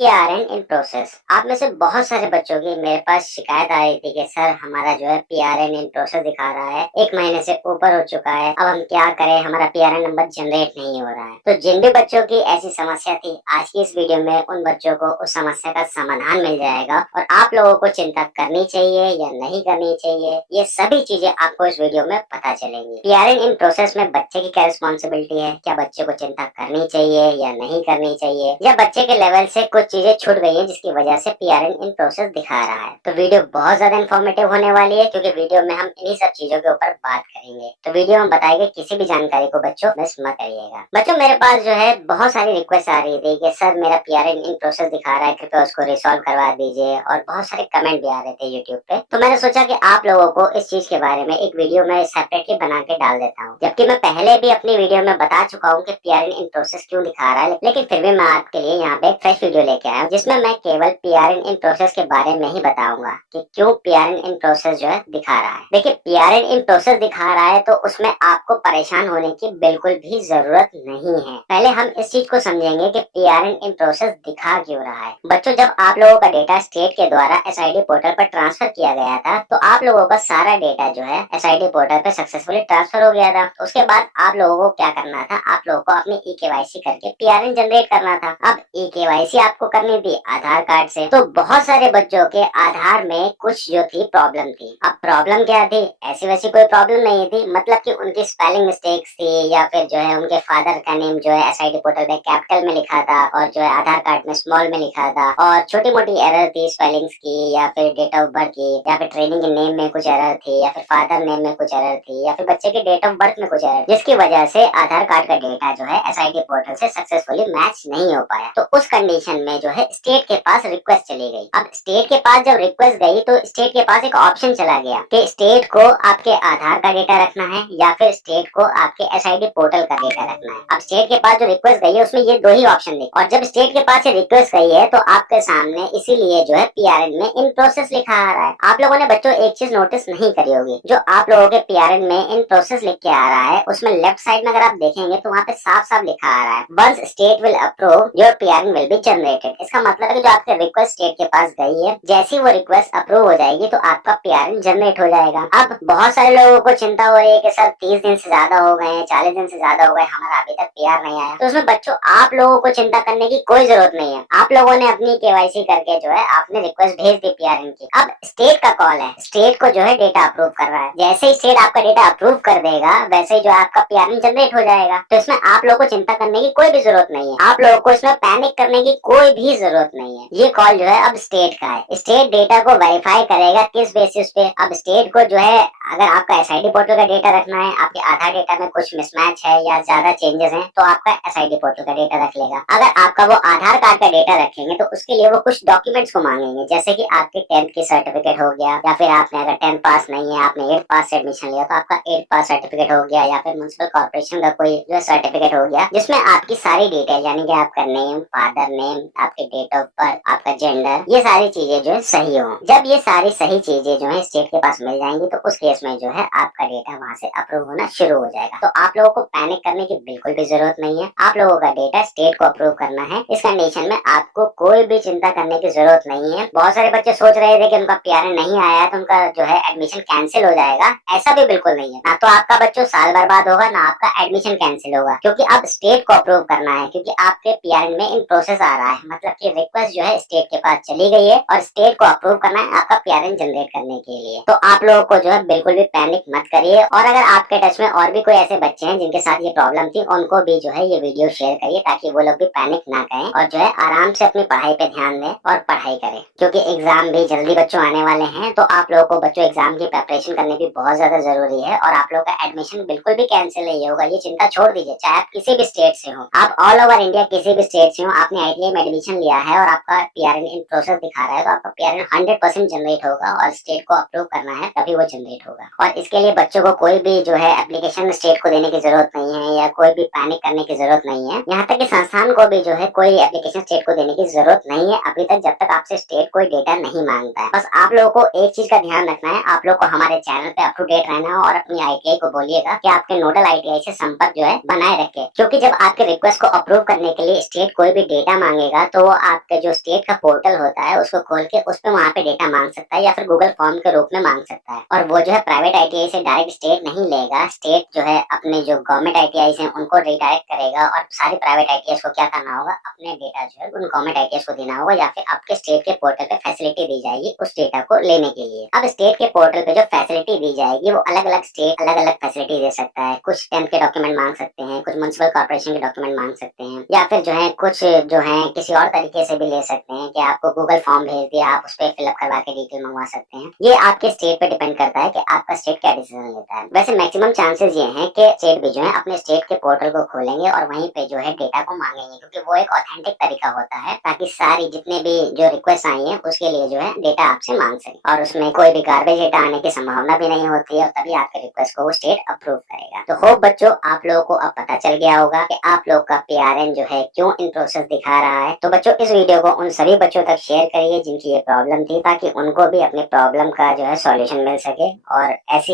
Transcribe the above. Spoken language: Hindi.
PRN in process. आप में से बहुत सारे बच्चों की मेरे पास शिकायत आ रही थी कि सर हमारा जो है पीआरएन इन प्रोसेस दिखा रहा है, 1 महीने से ऊपर हो चुका है, अब हम क्या करें, हमारा पीआरएन नंबर जनरेट नहीं हो रहा है। तो जिन भी बच्चों की ऐसी समस्या थी, आज की इस वीडियो में उन बच्चों को उस समस्या का समाधान मिल जाएगा और आप लोगों को चिंता करनी चाहिए या नहीं करनी चाहिए, ये सभी चीजें आपको इस वीडियो में पता चलेंगी। पीआरएन इन प्रोसेस में बच्चे की क्या रिस्पॉन्सिबिलिटी है, क्या बच्चे को चिंता करनी चाहिए या नहीं करनी चाहिए, या बच्चे के लेवल से कुछ चीजें छूट गई है जिसकी वजह से पीआरएन इन प्रोसेस दिखा रहा है। तो वीडियो बहुत ज्यादा इन्फॉर्मेटिव होने वाली है, क्योंकि वीडियो में हम इन्हीं सब चीजों के ऊपर बात करेंगे। तो वीडियो में बताई गई किसी भी जानकारी को बच्चों मिस मत करिएगा। बच्चों, मेरे पास जो है बहुत सारी रिक्वेस्ट आ रही थी कि सर मेरा पीआरएन इन प्रोसेस दिखा रहा है, कृपया उसको रिसॉल्व करवा दीजिए, और बहुत सारे कमेंट भी आ रहे थे यूट्यूब पे। तो मैंने सोचा कि आप लोगों को इस चीज के बारे में एक वीडियो में सेपरेटली बना के डाल देता हूँ, जबकि मैं पहले भी अपनी वीडियो में बता चुका हूँ कि पीआरएन इन प्रोसेस क्यों दिखा रहा है, लेकिन फिर भी मैं आपके लिए यहाँ पे एक फ्रेश वीडियो लेके आया हूँ जिसमें मैं केवल पीआरएन इन प्रोसेस के बारे में ही बताऊंगा कि क्यों पीआरएन इन प्रोसेस जो है दिखा रहा है। देखिए, पीआरएन इन प्रोसेस दिखा रहा है तो उसमें आपको परेशान होने की बिल्कुल भी जरूरत नहीं है। पहले हम इस चीज को समझेंगे कि पीआरएन इन प्रोसेस दिखा क्यों रहा है। बच्चों, जब आप लोगों का डेटा स्टेट के द्वारा एसआईडी पोर्टल पर ट्रांसफर किया गया था, तो आप लोगों का सारा डेटा जो है एसआईडी पोर्टल पे सक्सेसफुली ट्रांसफर हो गया था। उसके बाद आप लोगों को क्या करना था, आप लोगों को अपनी ईकेवाईसी करके पीआरएन जनरेट करना था। अब ईकेवाईसी आपको करनी थी आधार कार्ड से। तो बहुत सारे बच्चों के आधार में कुछ जो थी प्रॉब्लम थी। अब प्रॉब्लम क्या थी? ऐसी वैसी कोई प्रॉब्लम नहीं थी, मतलब कि उनकी स्पेलिंग मिस्टेक्स थी, या फिर जो है उनके फादर का नेम जो है एसआईडी पोर्टल पे कैपिटल में लिखा था और जो है आधार कार्ड में स्मॉल में लिखा था, और छोटी मोटी एरर थी स्पेलिंग्स की, या फिर डेट ऑफ बर्थ की, या फिर ट्रेनिंग नेम में कुछ एरर थी, या फिर फादर नेम में कुछ एरर थी, या फिर बच्चे के डेट ऑफ बर्थ में कुछ एरर, जिसकी वजह से आधार कार्ड का डेटा जो है एसआईडी पोर्टल से सक्सेसफुली मैच नहीं हो पाया। तो उस कंडीशन में जो है स्टेट के पास रिक्वेस्ट चली गई। अब स्टेट के पास जब रिक्वेस्ट गई तो स्टेट के पास एक ऑप्शन चला गया कि स्टेट को आपके आधार का डेटा रखना है या फिर स्टेट को आपके एसआईडी पोर्टल का डेटा रखना है। अब स्टेट के पास जो रिक्वेस्ट गई है उसमें ये दो ही ऑप्शन थे, और जब स्टेट के पास ये रिक्वेस्ट गई है तो आपके सामने इसीलिए जो है पीआरएन में इन प्रोसेस लिखा आ रहा है। आप लोगों ने बच्चों एक चीज नोटिस नहीं करी होगी, जो आप लोगों के पीआरएन में इन प्रोसेस लिख के आ रहा है उसमें लेफ्ट साइड में अगर आप देखेंगे तो वहाँ पे साफ साफ लिखा आ रहा है, once state will approve your PRN will be generated. इसका मतलब है कि जो आपके रिक्वेस्ट स्टेट के पास गई है, जैसी वो रिक्वेस्ट अप्रूव हो जाएगी तो आपका पीआरएन जनरेट हो जाएगा। अब बहुत सारे लोगों को चिंता हो रही है कि सर 30 दिन से ज्यादा हो गए, 40 दिन से ज्यादा हो गए, हमारा अभी तक पीआर नहीं आया। तो उसमें बच्चों आप लोगों को चिंता करने की कोई जरूरत नहीं है। आप लोगों ने अपनी केवाईसी करके जो है आपने रिक्वेस्ट भेज दी पीआरएन की। अब स्टेट का कॉल है, स्टेट को जो है डेटा अप्रूव कर रहा है। जैसे ही स्टेट आपका डेटा अप्रूव कर देगा वैसे ही जो आपका पीआरएन जनरेट हो जाएगा। तो इसमें आप लोगों को चिंता करने की कोई भी जरूरत नहीं है, आप लोगों को इसमें पैनिक करने की कोई भी जरूरत नहीं है। ये कॉल जो है अब स्टेट का है। स्टेट डेटा को वेरीफाई करेगा किस बेसिस पे? अब स्टेट को जो है अगर आपका एसआईडी पोर्टल का डेटा रखना है, आपके आधार डेटा में कुछ मिसमैच है या ज्यादा चेंजेस हैं, तो आपका एसआईडी पोर्टल का डेटा रख लेगा। अगर आपका वो आधार कार्ड का डेटा रखेंगे तो उसके लिए वो कुछ डॉक्यूमेंट्स को मांगेंगे, जैसे कि आपके 10th की सर्टिफिकेट हो गया, या फिर आपने अगर 10th पास नहीं है, आपने 8th पास से एडमिशन लिया तो आपका 8th पास सर्टिफिकेट हो गया, या फिर म्युनिसिपल कॉर्पोरेशन का कोई जो सर्टिफिकेट हो गया, जिसमें आपकी सारी डिटेल यानी कि आपका नेम, फादर नेम, आपके डेट ऑफ बर्थ, आपका जेंडर, ये सारी चीजें जो है सही हो। जब ये सारी सही चीजें जो है स्टेट के पास मिल जाएंगी तो उस केस में जो है आपका डेटा वहाँ से अप्रूव होना शुरू हो जाएगा। तो आप लोगों को पैनिक करने की बिल्कुल भी जरूरत नहीं है। आप लोगों का डेटा स्टेट को अप्रूव करना है। इस कंडीशन में आपको कोई भी चिंता करने की जरूरत नहीं है। बहुत सारे बच्चे सोच रहे थे कि उनका पीआरएन नहीं आया तो उनका जो है एडमिशन कैंसिल हो जाएगा। ऐसा भी बिल्कुल नहीं है। ना तो आपका बच्चों साल बर्बाद होगा, ना आपका एडमिशन कैंसिल होगा, क्योंकि अब स्टेट को अप्रूव करना है, क्योंकि आपके पीआरएन में इन प्रोसेस आ रहा है, मतलब कि रिक्वेस्ट जो है स्टेट के पास चली गई है और स्टेट को अप्रूव करना है आपका पीआरएन जनरेट करने के लिए। तो आप लोगों को जो है बिल्कुल भी पैनिक मत करिए, और अगर आपके टच में और भी कोई ऐसे बच्चे हैं जिनके साथ ये प्रॉब्लम थी, उनको भी जो है ये वीडियो शेयर करिए ताकि वो लोग भी पैनिक ना करें और जो है आराम से अपनी पढ़ाई पे ध्यान दें और पढ़ाई करें, क्योंकि एग्जाम भी जल्दी बच्चों आने वाले हैं। तो आप लोगों को बच्चों एग्जाम की प्रिपरेशन करनी भी बहुत ज्यादा जरूरी है, और आप लोगों का एडमिशन बिल्कुल भी कैंसिल नहीं होगा। ये चिंता छोड़ दीजिए, चाहे आप किसी भी स्टेट से हो, आप ऑल ओवर इंडिया किसी भी स्टेट से हो, आपने आईटीआई में एडमिशन लिया है और आपका पीआरएन इन प्रोसेस दिखा रहा है, तो आपका पीआरएन 100% जनरेट होगा, और स्टेट को अप्रूव करना है तभी वो जनरेट होगा। और इसके लिए बच्चों को कोई भी जो है एप्लीकेशन स्टेट को देने की जरूरत नहीं है, या कोई भी पैनिक करने की जरूरत नहीं है। यहाँ तक कि संस्थान को भी जो है कोई एप्लीकेशन स्टेट को देने की जरूरत नहीं है अभी तक, जब तक आपसे स्टेट कोई डेटा नहीं मांगता है। बस आप लोगों को एक चीज का ध्यान रखना है, आप लोग को हमारे चैनल पे अप टू डेट रहना है, और अपनी आईटीआई को बोलिएगा कि आपके नोडल आईटीआई से संपर्क जो है बनाए रखे, क्योंकि जब आपके रिक्वेस्ट को अप्रूव करने के लिए स्टेट कोई भी डेटा मांगेगा तो वो आपके जो स्टेट का पोर्टल होता है उसको खोल के उस पर वहाँ पे डेटा मांग सकता है, या फिर गूगल फॉर्म के रूप में मांग सकता है। और वो जो है प्राइवेट आईटीआई से डायरेक्ट स्टेट नहीं लेगा, स्टेट जो है अपने जो गवर्नमेंट आईटीआई हैं उनको रिडायरेक्ट करेगा, और सारे प्राइवेट आईटीआई को क्या करना होगा, अपने डेटा जो है उन गवर्नमेंट आईटीआई को देना होगा, या फिर आपके स्टेट के पोर्टल पे फैसिलिटी दी जाएगी उस डेटा को लेने के लिए। अब स्टेट के पोर्टल पे जो फैसिलिटी दी जाएगी वो अलग अलग स्टेट अलग अलग फैसिलिटी दे सकता है। कुछ 10th के डॉक्यूमेंट मांग सकते हैं, कुछ म्युनिसिपल कॉर्पोरेशन के डॉक्यूमेंट मांग सकते हैं, या फिर जो है कुछ जो है किसी और तरीके से भी ले सकते हैं कि आपको गूगल फॉर्म भेज दिया, आप उस पर फिलअप करवा के डिटेल मंगवा सकते हैं। ये आपके स्टेट पे डिपेंड करता है कि आपका स्टेट क्या डिसीजन लेता है। वैसे मैक्सिमम चांसेस ये हैं कि स्टेट भी जो है अपने स्टेट के पोर्टल को खोलेंगे और वहीं पे जो है डेटा को मांगेंगे, क्योंकि वो एक ऑथेंटिक तरीका होता है ताकि सारी जितने भी जो रिक्वेस्ट आई है उसके लिए जो है डेटा आपसे मांग सके, और उसमें कोई भी गार्बेज डेटा आने की संभावना भी नहीं होती है, और तभी आपके रिक्वेस्ट को वो स्टेट अप्रूव करेगा। तो होप बच्चों आप लोगों को अब पता चल गया होगा कि आप लोग का पीआरएन जो है क्यों इन प्रोसेस दिखा रहा है। तो बच्चों इस वीडियो को उन सभी बच्चों तक शेयर करिए जिनकी ये प्रॉब्लम थी, ताकि उनको भी अपनी प्रॉब्लम का जो है सॉल्यूशन मिल सके, और ऐसी